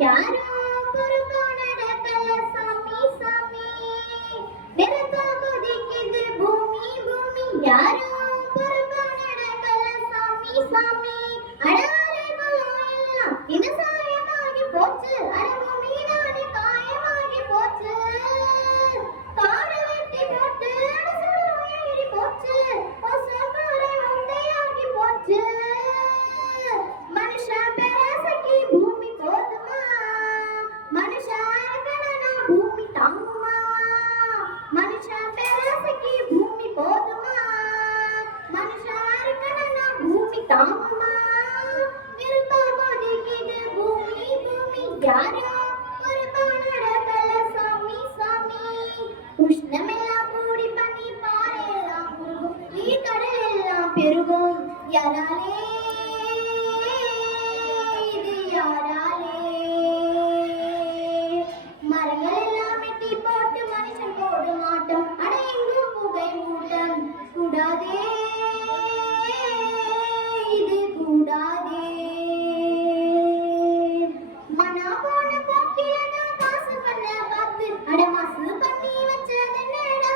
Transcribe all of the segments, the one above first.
யாரோ பொறுப்பான நடக்கல சாமி சாமி நெருப்பா கொதிக்குது பூமி பூமி யாரோ பொறுப்பான நடக்கல சாமி சாமி அடாரே குலம் எல்லாம் விவசாயமாகி போச்சு அட பூமி நானே காயமாகி போச்சு காடு வெட்டி போட்டு ஏறி போச்சு பசுமாரை உண்டையாகி போச்சு மனுஷன் பெரசக்கி பூமி போதுமா மனுஷன் இருக்கணும்னா பூமி தாங்குமா மனுஷன் பெரசக்கி பூமி போதுமா மனுஷன் இருக்கணும்னா பூமி தாங்குமா நெருப்பா கொதிக்குது பூமி பூமி யாரோ ஒரு பானடக்கல சாமி சாமி உஷ்ணமெல்லாம் கூடி பண்ணி பாறையெல்லாம் குறுகும் கடல் எல்லாம் பெருகும் யாராலே இது யாராலே மரங்கள் எல்லாம் வெட்டி போட்டு மனுஷன் போடும் ஆட்டம் அட எங்கும் புகை மூட்டம் கூடாதே இது கூடாதே மனா போன போக்கில நான் காசு பண்ண பார்த்து அட மாசு பண்ணி வச்சதென்னடா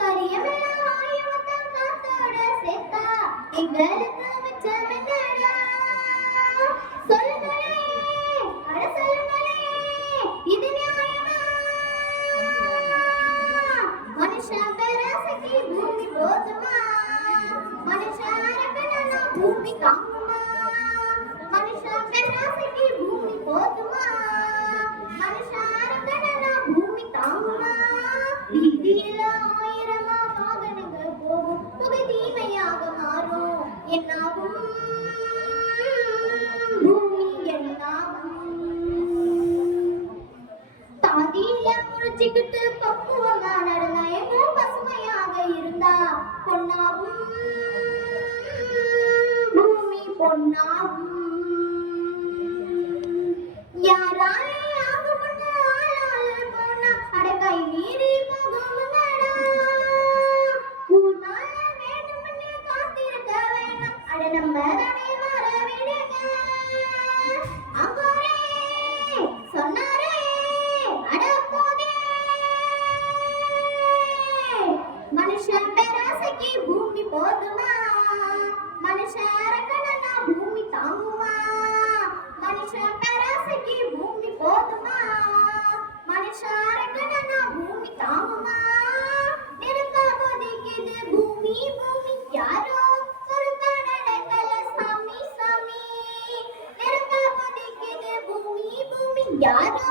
கரியமெல்லாம் ஆயுதம் காத்தோட சேர்த்தா எங்களுக்கு மிச்சமென்னடா சொல்லுங்களே அட சொல்லுங்களே இது நியாயமா மனுஷன் பெரசக்கி பூமி போதுமா மனுஷன் இருக்கணும்னா பூமி தாங்குமா மனுஷன் பெரசக்கி பூமி போதுமா மனுஷன் இருக்கணும்னா பூமி தாங்குமா வீதியில ஆயிரமா வாகனங்கள் போகும் புகை தீமையாக மாறும் என்னாகும் பூமி என்னாகும் தாதியில முறிச்சுக்கிட்டு பக்குவமா நடந்தா எங்கும் பசுமையாக இருந்தா பொன்னாகும் பூமி பொன்னாகும் யாராலே ஆகும்னு ஆளால போனா அட கை மீறி போகும்ங்கடா ஊர்னால வேணும்னு காத்திருக்க வேணாம் அட நம்ம தானே மாற விடுங்க அங்கோரே சொன்னாரே அட போதே மனுஷன் பெரசக்கி பூமி போதுமா மனுஷன் இருக்கணும்னா பூமி தாங்குமா மனுஷன் பெரசக்கி பூமி போதுமா மனுஷன் இருக்கணும்னா பூமி தாங்குமா நெருப்பா கொதிக்குது பூமி பூமி யாரோ பொறுப்பா நடக்கல சாமி சாமி நெருப்பா கொதிக்குது பூமி பூமி யாரோ